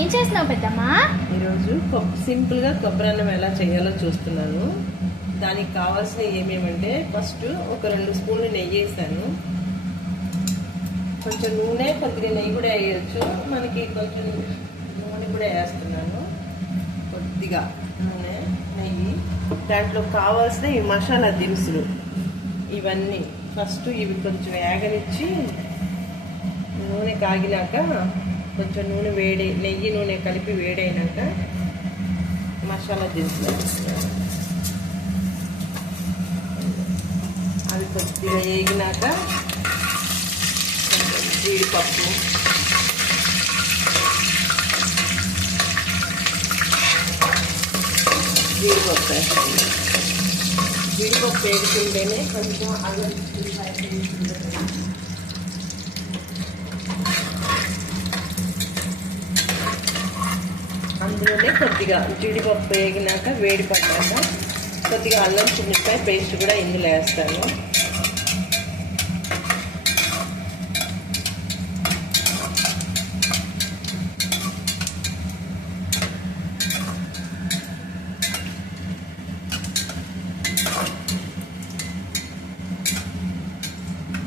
ఏం చేస్తున్నావు పెద్దమ్మా? ఈరోజు సింపుల్గా కొబ్బరి అన్నం ఎలా చేయాలో చూస్తున్నాను. దానికి కావాల్సినవి ఏమేమంటే, ఫస్ట్ ఒక 2 స్పూన్లు నెయ్యి వేసాను. కొంచెం నూనె, కొద్దిగా నెయ్యి కూడా వేయచ్చు. మనకి కొంచెం నూనె కూడా వేస్తున్నాను. కొద్దిగా నూనె, నెయ్యి. దాంట్లో కావాల్సిన ఈ మసాలా దినుసులు ఇవన్నీ ఫస్ట్ ఇవి కొంచెం వేగనిచ్చి, నూనె కాగినాక కొంచెం నూనె నెయ్యి నూనె కలిపి వేడైనాక మసాలా దినుసులు వేస్తున్నాను. అవి కొద్దిగా వేగినాక కొంచెం జీడిపప్పు, వేస్తున్నాను. జీడిపప్పు వేగుతుంటేనే కొంచెం అల్లం అందులోనే కొద్దిగా జీడిపప్పు వేగినాక వేడి పడ్డాక కొద్దిగా అల్లం చిన్నిపాయ పేస్ట్ కూడా ఇందులో వేస్తాను.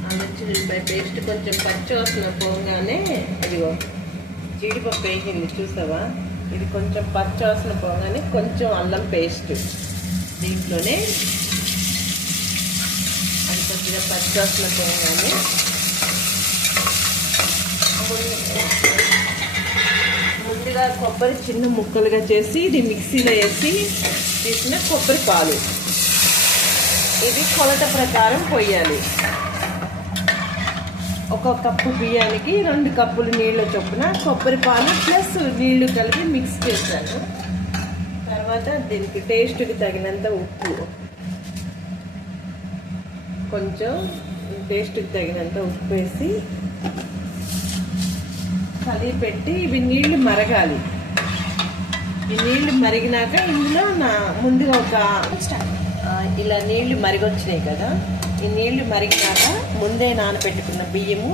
అల్లం చిన్నిపాయ పేస్ట్ కొంచెం పచ్చి వాసన పోగానే ఇదిగో జీడిపప్పు వేసింది చూసావా, ఇది కొంచెం పచ్చి వాసన పోగానే కొంచెం అల్లం పేస్ట్ దీంట్లోనే, అది కొద్దిగా పచ్చి వాసన పోగానే ముందుగా కొబ్బరి చిన్న ముక్కలుగా చేసి ఇది మిక్సీలో వేసి తీసిన కొబ్బరి పాలు, ఇది కొలత ప్రకారం పోయాలి. 1 కప్పు బియ్యానికి 2 కప్పులు నీళ్ళు చొప్పున కొబ్బరి పాలు ప్లస్ నీళ్లు కలిపి మిక్స్ చేశాను. తర్వాత దీనికి టేస్ట్కి తగినంత ఉప్పు, కొంచెం టేస్ట్కి తగినంత ఉప్పు వేసి కలిపి పెట్టి ఇవి నీళ్లు మరగాలి. ఈ నీళ్లు మరిగినాక ఇందులో ముందుగా ఇలా నీళ్లు మరిగొచ్చినాయి కదా, ఈ నీళ్లు మరిగినాక ముందే నానబెట్టుకున్న బియ్యము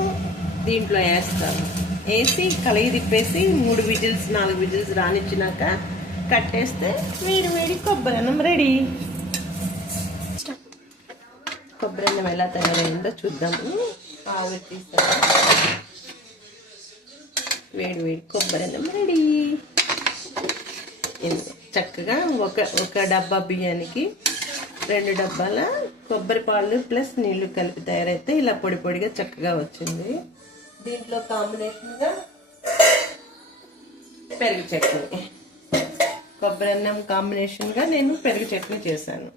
దీంట్లో వేస్తాము. వేసి కలయి తిప్పేసి 3 విజిల్స్ 4 విజిల్స్ రానిచ్చినాక కట్టేస్తే వేడి కొబ్బరి అన్నం రెడీ. కొబ్బరి అన్నం ఎలా తయారైందో చూద్దాము. ఆవిరి తీస్తాము. వేడి కొబ్బరి అన్నం రెడీ. చక్కగా ఒక డబ్బా బియ్యానికి 2 డబ్బాల కొబ్బరి పాలు ప్లస్ నీళ్లు కలిపి తయారైతే ఇలా పొడి పొడిగా చక్కగా వచ్చింది. దీంట్లో కాంబినేషన్గా పెరుగు చట్నీ, కొబ్బరి అన్నం కాంబినేషన్గా నేను పెరుగు చట్నీ చేశాను.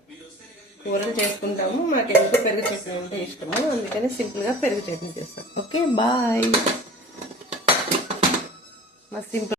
కూరలు చేసుకుంటాము, మాకు ఎందుకు పెరుగు చట్నీ అంటే ఇష్టము, అందుకని సింపుల్గా పెరుగు చట్నీ చేస్తాను. Okay bye. మా సింపుల్